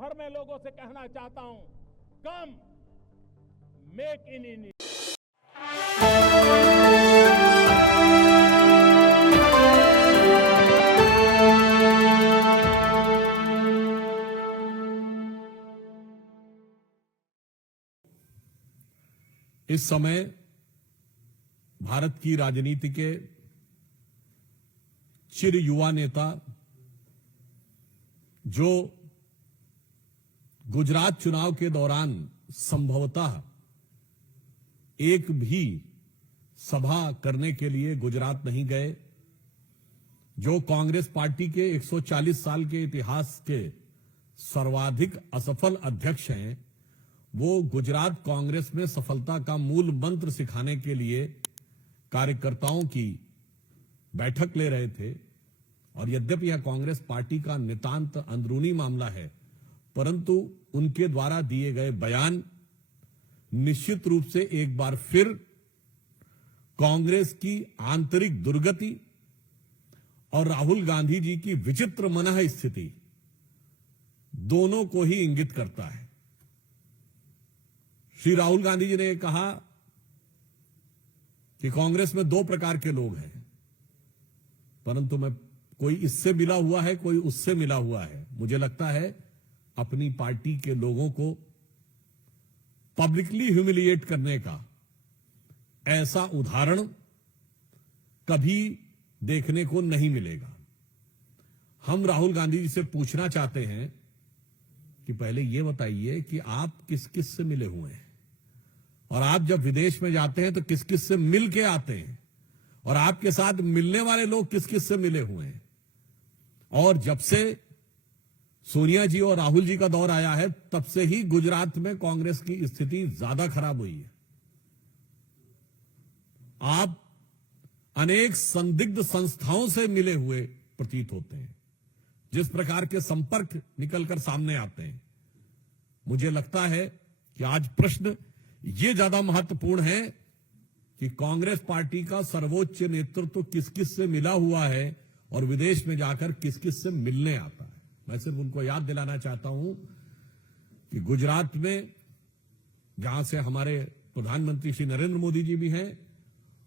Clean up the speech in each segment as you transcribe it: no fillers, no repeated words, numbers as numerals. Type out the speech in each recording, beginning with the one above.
भर में लोगों से कहना चाहता हूं, कम मेक इन इंडिया। इस समय भारत की राजनीति के चिर युवा नेता जो गुजरात चुनाव के दौरान संभवतः एक भी सभा करने के लिए गुजरात नहीं गए, जो कांग्रेस पार्टी के 140 साल के इतिहास के सर्वाधिक असफल अध्यक्ष हैं, वो गुजरात कांग्रेस में सफलता का मूल मंत्र सिखाने के लिए कार्यकर्ताओं की बैठक ले रहे थे। और यद्यपि यह कांग्रेस पार्टी का नितांत अंदरूनी मामला है, परंतु उनके द्वारा दिए गए बयान निश्चित रूप से एक बार फिर कांग्रेस की आंतरिक दुर्गति और राहुल गांधी जी की विचित्र मनः स्थिति दोनों को ही इंगित करता है। श्री राहुल गांधी जी ने कहा कि कांग्रेस में दो प्रकार के लोग हैं, परंतु मैं कोई इससे मिला हुआ है, कोई उससे मिला हुआ है। मुझे लगता है अपनी पार्टी के लोगों को पब्लिकली ह्यूमिलिएट करने का ऐसा उदाहरण कभी देखने को नहीं मिलेगा। हम राहुल गांधी जी से पूछना चाहते हैं कि पहले यह बताइए कि आप किस किस से मिले हुए हैं, और आप जब विदेश में जाते हैं तो किस किस से मिल के आते हैं, और आपके साथ मिलने वाले लोग किस किस से मिले हुए हैं। और जब से सोनिया जी और राहुल जी का दौर आया है, तब से ही गुजरात में कांग्रेस की स्थिति ज्यादा खराब हुई है। आप अनेक संदिग्ध संस्थाओं से मिले हुए प्रतीत होते हैं। जिस प्रकार के संपर्क निकलकर सामने आते हैं, मुझे लगता है कि आज प्रश्न ये ज्यादा महत्वपूर्ण है कि कांग्रेस पार्टी का सर्वोच्च नेतृत्व किस किस से मिला हुआ है और विदेश में जाकर किस किस से मिलने आता है। मैं सिर्फ उनको याद दिलाना चाहता हूं कि गुजरात में, जहां से हमारे प्रधानमंत्री श्री नरेंद्र मोदी जी भी हैं,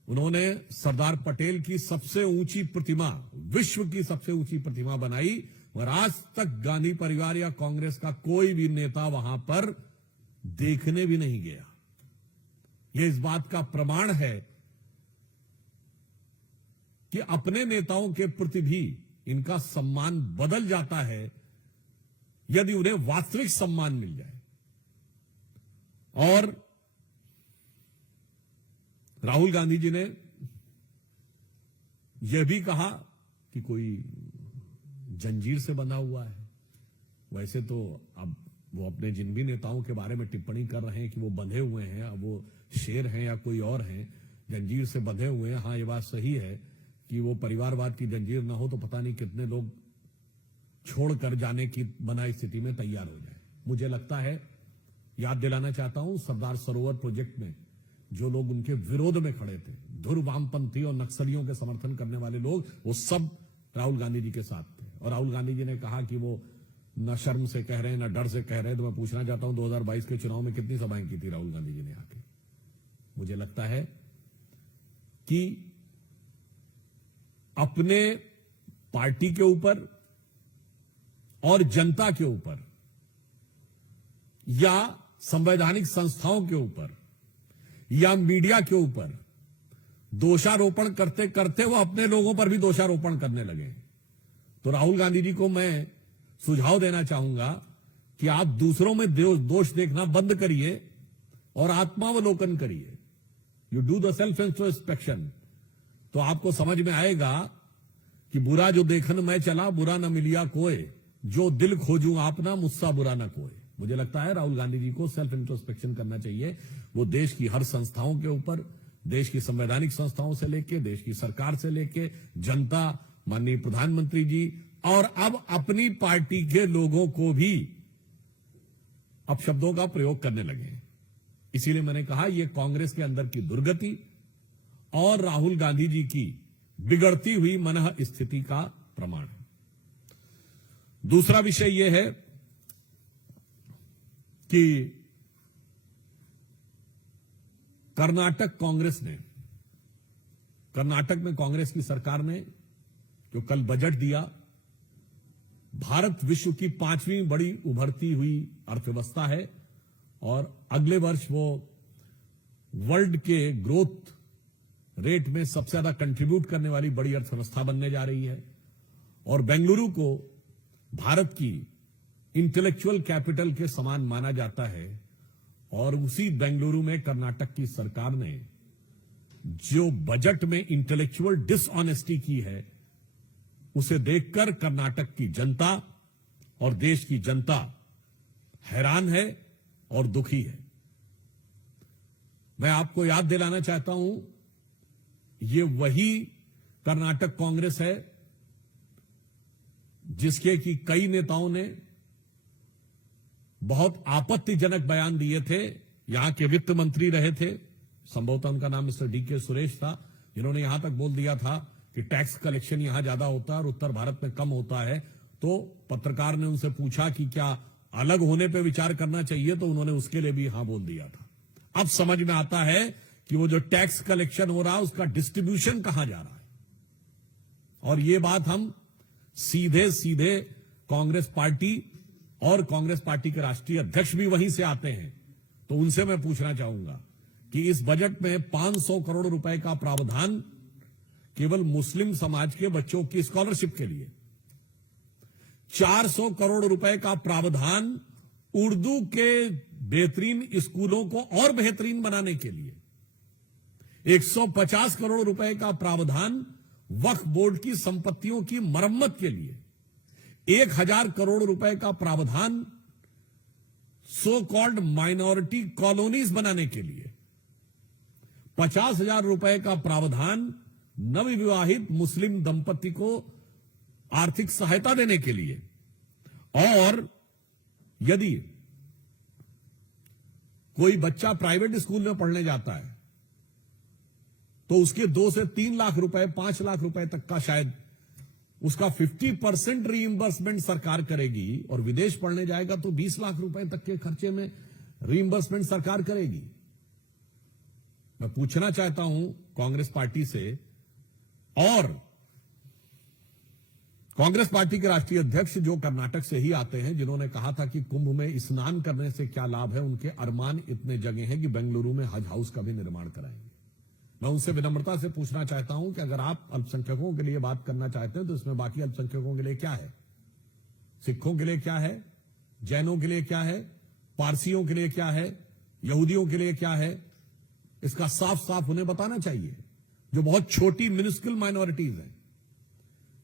उन्होंने सरदार पटेल की सबसे ऊंची प्रतिमा, विश्व की सबसे ऊंची प्रतिमा बनाई, और आज तक गांधी परिवार या कांग्रेस का कोई भी नेता वहां पर देखने भी नहीं गया। यह इस बात का प्रमाण है कि अपने नेताओं के प्रति भी इनका सम्मान बदल जाता है यदि उन्हें वास्तविक सम्मान मिल जाए। और राहुल गांधी जी ने यह भी कहा कि कोई जंजीर से बंधा हुआ है। वैसे तो अब वो अपने जिन भी नेताओं के बारे में टिप्पणी कर रहे हैं कि वो बंधे हुए हैं, अब वो शेर हैं या कोई और हैं, जंजीर से बंधे हुए हैं। हाँ, ये बात सही है कि वो परिवारवाद की जंजीर ना हो तो पता नहीं कितने लोग छोड़कर जाने की बना स्थिति में तैयार हो जाए। मुझे लगता है, याद दिलाना चाहता हूं, सरदार सरोवर प्रोजेक्ट में जो लोग उनके विरोध में खड़े थे, धुर वामपंथी और नक्सलियों के समर्थन करने वाले लोग, वो सब राहुल गांधी जी के साथ थे। और राहुल गांधी जी ने कहा कि वो न शर्म से कह रहे हैं, न डर से कह रहे हैं। तो मैं पूछना चाहता हूं, 2022 के चुनाव में कितनी सभाएं की थी राहुल गांधी जी ने आके? मुझे लगता है कि अपने पार्टी के ऊपर और जनता के ऊपर या संवैधानिक संस्थाओं के ऊपर या मीडिया के ऊपर दोषारोपण करते करते वो अपने लोगों पर भी दोषारोपण करने लगे। तो राहुल गांधी जी को मैं सुझाव देना चाहूंगा कि आप दूसरों में दोष देखना बंद करिए और आत्मावलोकन करिए। You do the self introspection, तो आपको समझ में आएगा कि बुरा जो देखन मैं चला, बुरा न मिलिया कोय, जो दिल खोजूं आपना, मुझसा बुरा न कोय। मुझे लगता है राहुल गांधी जी को सेल्फ इंट्रोस्पेक्शन करना चाहिए। वो देश की हर संस्थाओं के ऊपर, देश की संवैधानिक संस्थाओं से लेके, देश की सरकार से लेके, जनता, माननीय प्रधानमंत्री जी और अब अपनी पार्टी के लोगों को भी अपशब्दों का प्रयोग करने लगे। इसीलिए मैंने कहा, यह कांग्रेस के अंदर की दुर्गति और राहुल गांधी जी की बिगड़ती हुई मनः स्थिति का प्रमाण है। दूसरा विषय यह है कि कर्नाटक में कांग्रेस की सरकार ने जो कल बजट दिया, भारत विश्व की 5वीं बड़ी उभरती हुई अर्थव्यवस्था है और अगले वर्ष वो वर्ल्ड के ग्रोथ रेट में सबसे ज्यादा कंट्रीब्यूट करने वाली बड़ी अर्थव्यवस्था बनने जा रही है। और बेंगलुरु को भारत की इंटेलेक्चुअल कैपिटल के समान माना जाता है। और उसी बेंगलुरु में कर्नाटक की सरकार ने जो बजट में इंटेलेक्चुअल डिसऑनेस्टी की है, उसे देखकर कर्नाटक की जनता और देश की जनता हैरान है और दुखी है। मैं आपको याद दिलाना चाहता हूं, ये वही कर्नाटक कांग्रेस है जिसके कि कई नेताओं ने बहुत आपत्तिजनक बयान दिए थे। यहां के वित्त मंत्री रहे थे, संभवतः उनका नाम मिस्टर डीके सुरेश था, जिन्होंने यहां तक बोल दिया था कि टैक्स कलेक्शन यहां ज्यादा होता है और उत्तर भारत में कम होता है। तो पत्रकार ने उनसे पूछा कि क्या अलग होने पर विचार करना चाहिए, तो उन्होंने उसके लिए भी हां बोल दिया था। अब समझ में आता है कि वो जो टैक्स कलेक्शन हो रहा है उसका डिस्ट्रीब्यूशन कहां जा रहा है। और ये बात हम सीधे सीधे कांग्रेस पार्टी और कांग्रेस पार्टी के राष्ट्रीय अध्यक्ष भी वहीं से आते हैं, तो उनसे मैं पूछना चाहूंगा कि इस बजट में 500 करोड़ रुपए का प्रावधान केवल मुस्लिम समाज के बच्चों की स्कॉलरशिप के लिए, 400 करोड़ रुपए का प्रावधान उर्दू के बेहतरीन स्कूलों को और बेहतरीन बनाने के लिए, 150 करोड़ रुपए का प्रावधान वक्फ बोर्ड की संपत्तियों की मरम्मत के लिए, 1000 करोड़ रुपए का प्रावधान सो कॉल्ड माइनॉरिटी कॉलोनीज बनाने के लिए, 50,000 रुपए का प्रावधान नवविवाहित मुस्लिम दंपति को आर्थिक सहायता देने के लिए। और यदि कोई बच्चा प्राइवेट स्कूल में पढ़ने जाता है तो उसके 2 से 3 लाख रुपए, 5 लाख रुपए तक का शायद उसका 50% रीइंबर्समेंट सरकार करेगी, और विदेश पढ़ने जाएगा तो 20 लाख रुपए तक के खर्चे में रीइंबर्समेंट सरकार करेगी। मैं पूछना चाहता हूं कांग्रेस पार्टी से, और कांग्रेस पार्टी के राष्ट्रीय अध्यक्ष जो कर्नाटक से ही आते हैं, जिन्होंने कहा था कि कुंभ में स्नान करने से क्या लाभ है, उनके अरमान इतने जगह हैं कि बेंगलुरु में हज हाउस का भी निर्माण कराएंगे। मैं उनसे विनम्रता से पूछना चाहता हूं कि अगर आप अल्पसंख्यकों के लिए बात करना चाहते हैं तो इसमें बाकी अल्पसंख्यकों के लिए क्या है, सिखों के लिए क्या है, जैनों के लिए क्या है, पारसियों के लिए क्या है, यहूदियों के लिए क्या है, इसका साफ साफ उन्हें बताना चाहिए, जो बहुत छोटी मिनिस्क्यूल माइनॉरिटीज हैं।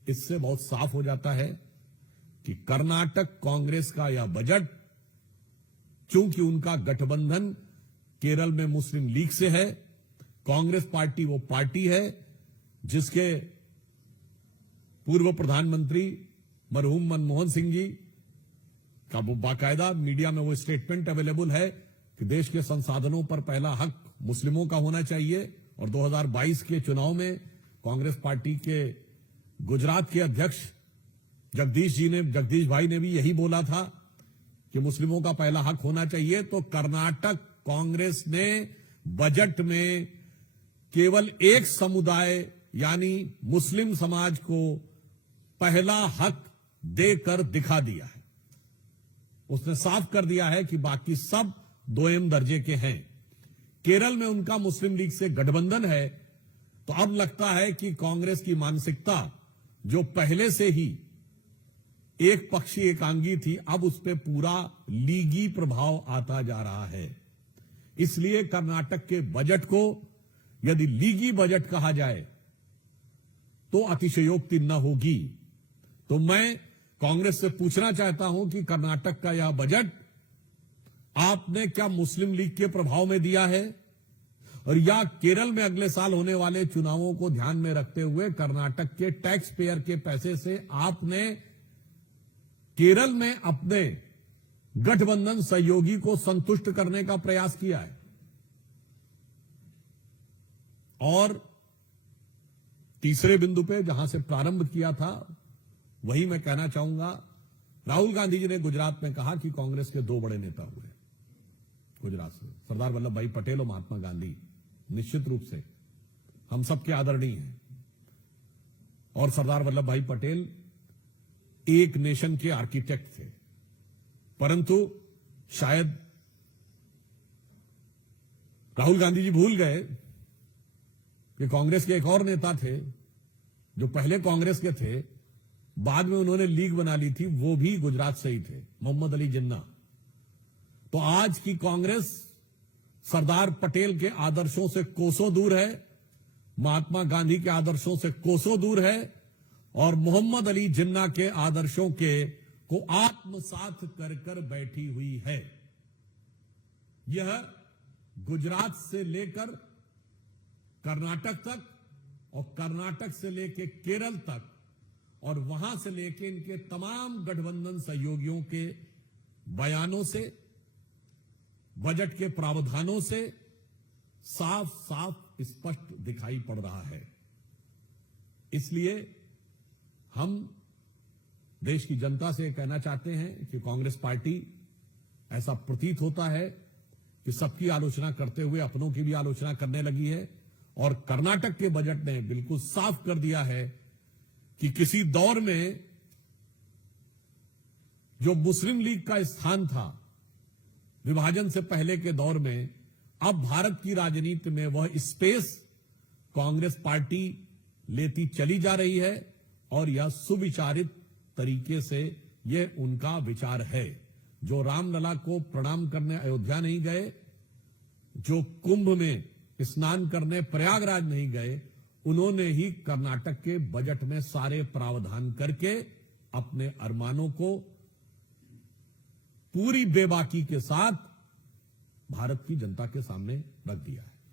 इससे बहुत साफ हो जाता है कि कर्नाटक कांग्रेस का यह बजट, चूंकि उनका गठबंधन केरल में मुस्लिम लीग से है, कांग्रेस पार्टी वो पार्टी है जिसके पूर्व प्रधानमंत्री मरहूम मनमोहन सिंह जी का वो बाकायदा मीडिया में वो स्टेटमेंट अवेलेबल है कि देश के संसाधनों पर पहला हक मुस्लिमों का होना चाहिए। और 2022 के चुनाव में कांग्रेस पार्टी के गुजरात के अध्यक्ष जगदीश भाई ने भी यही बोला था कि मुस्लिमों का पहला हक होना चाहिए। तो कर्नाटक कांग्रेस ने बजट में केवल एक समुदाय यानी मुस्लिम समाज को पहला हक देकर दिखा दिया है। उसने साफ कर दिया है कि बाकी सब दोयम दर्जे के हैं। केरल में उनका मुस्लिम लीग से गठबंधन है, तो अब लगता है कि कांग्रेस की मानसिकता जो पहले से ही एक पक्षी एकांगी थी, अब उस पर पूरा लीगी प्रभाव आता जा रहा है। इसलिए कर्नाटक के बजट को यदि लीगी बजट कहा जाए तो अतिशयोक्ति न होगी। तो मैं कांग्रेस से पूछना चाहता हूं कि कर्नाटक का यह बजट आपने क्या मुस्लिम लीग के प्रभाव में दिया है, और या केरल में अगले साल होने वाले चुनावों को ध्यान में रखते हुए कर्नाटक के टैक्स पेयर के पैसे से आपने केरल में अपने गठबंधन सहयोगी को संतुष्ट करने का प्रयास किया है। और तीसरे बिंदु पे जहां से प्रारंभ किया था वही मैं कहना चाहूंगा, राहुल गांधी जी ने गुजरात में कहा कि कांग्रेस के 2 बड़े नेता हुए, गुजरात से। सरदार वल्लभ भाई पटेल और महात्मा गांधी निश्चित रूप से हम सबके आदरणीय हैं, और सरदार वल्लभ भाई पटेल एक नेशन के आर्किटेक्ट थे। परंतु शायद राहुल गांधी जी भूल गए कि कांग्रेस के एक और नेता थे जो पहले कांग्रेस के थे, बाद में उन्होंने लीग बना ली थी, वो भी गुजरात से ही थे, मोहम्मद अली जिन्ना। तो आज की कांग्रेस सरदार पटेल के आदर्शों से कोसों दूर है, महात्मा गांधी के आदर्शों से कोसों दूर है, और मोहम्मद अली जिन्ना के आदर्शों को आत्मसात कर कर बैठी हुई है। यह गुजरात से लेकर कर्नाटक तक, और कर्नाटक से लेकर केरल तक, और वहां से लेकर इनके तमाम गठबंधन सहयोगियों के बयानों से, बजट के प्रावधानों से साफ साफ स्पष्ट दिखाई पड़ रहा है। इसलिए हम देश की जनता से कहना चाहते हैं कि कांग्रेस पार्टी, ऐसा प्रतीत होता है कि सबकी आलोचना करते हुए अपनों की भी आलोचना करने लगी है, और कर्नाटक के बजट ने बिल्कुल साफ कर दिया है कि किसी दौर में जो मुस्लिम लीग का स्थान था विभाजन से पहले के दौर में, अब भारत की राजनीति में वह स्पेस कांग्रेस पार्टी लेती चली जा रही है, और यह सुविचारित तरीके से यह उनका विचार है। जो रामलला को प्रणाम करने अयोध्या नहीं गए, जो कुंभ में स्नान करने प्रयागराज नहीं गए, उन्होंने ही कर्नाटक के बजट में सारे प्रावधान करके अपने अरमानों को पूरी बेबाकी के साथ भारत की जनता के सामने रख दिया है।